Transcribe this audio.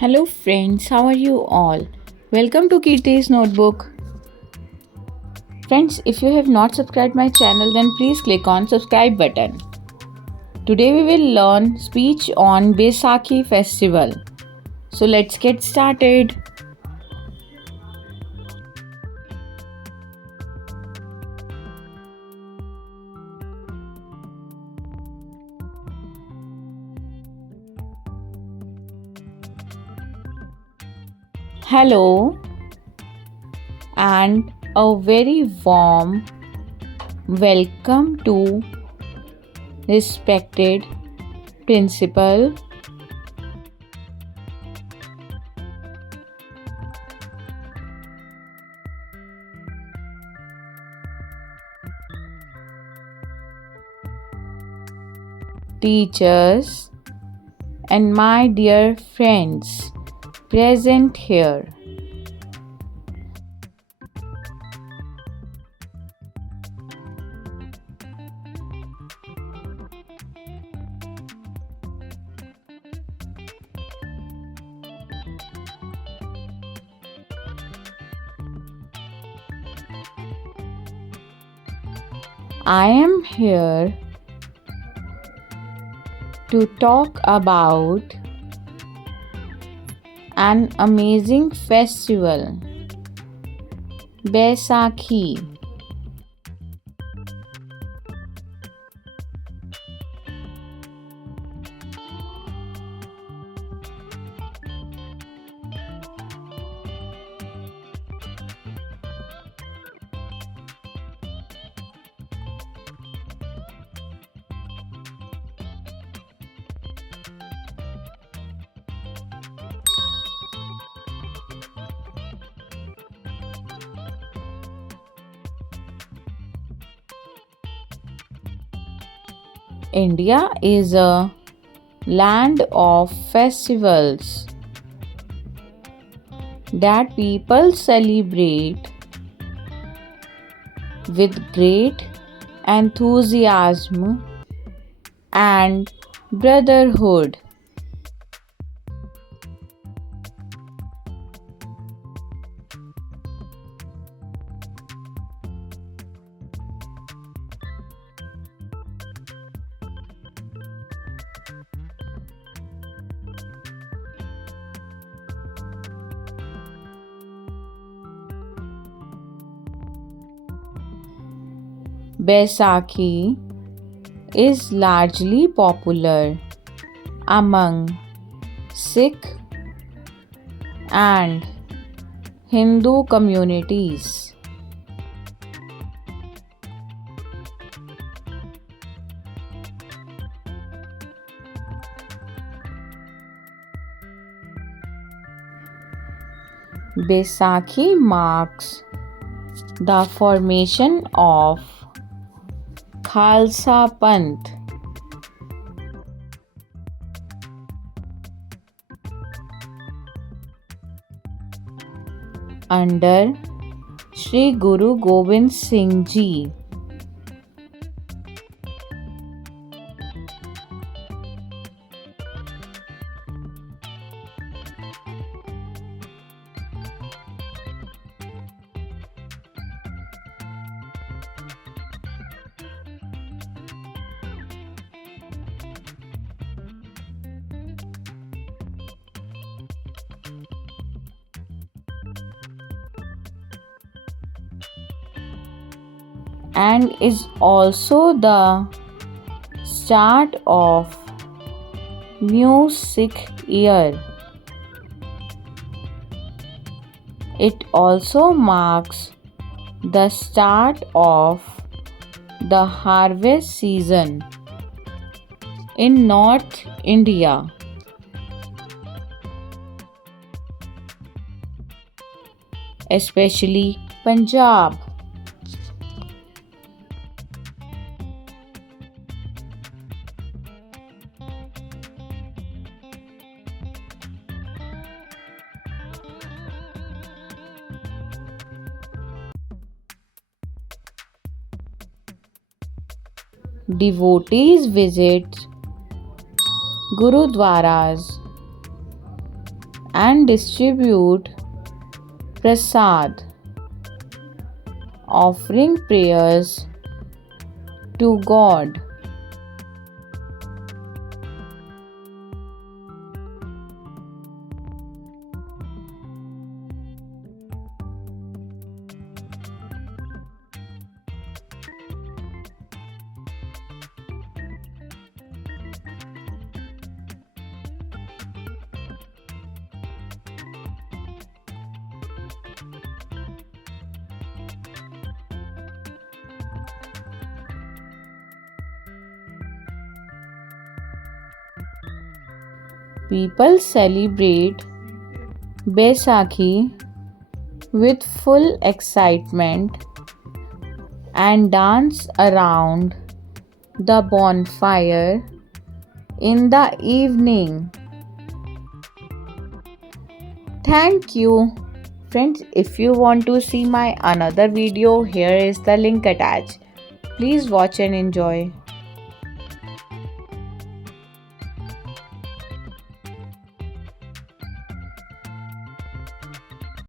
Hello friends, how are you all? Welcome to Kirti's Notebook. Friends, if you have not subscribed my channel then please click on subscribe button. Today we will learn speech on Baisakhi festival. So let's get started. Hello and a very warm welcome to respected principal, teachers and my dear friends present here. I am here to talk about an amazing festival, Baisakhi. India is a land of festivals that people celebrate with great enthusiasm and brotherhood. Baisakhi is largely popular among Sikh and Hindu communities. Baisakhi marks the formation of Khalsa Panth, under Sri Guru Gobind Singh Ji. And is also the start of new Sikh year. It also marks the start of the harvest season in North India. Especially Punjab. Devotees visit gurudwaras and distribute prasad, offering prayers to God. People celebrate Baisakhi with full excitement and dance around the bonfire in the evening. Thank you. Friends, if you want to see my another video, here is the link attached. Please watch and enjoy.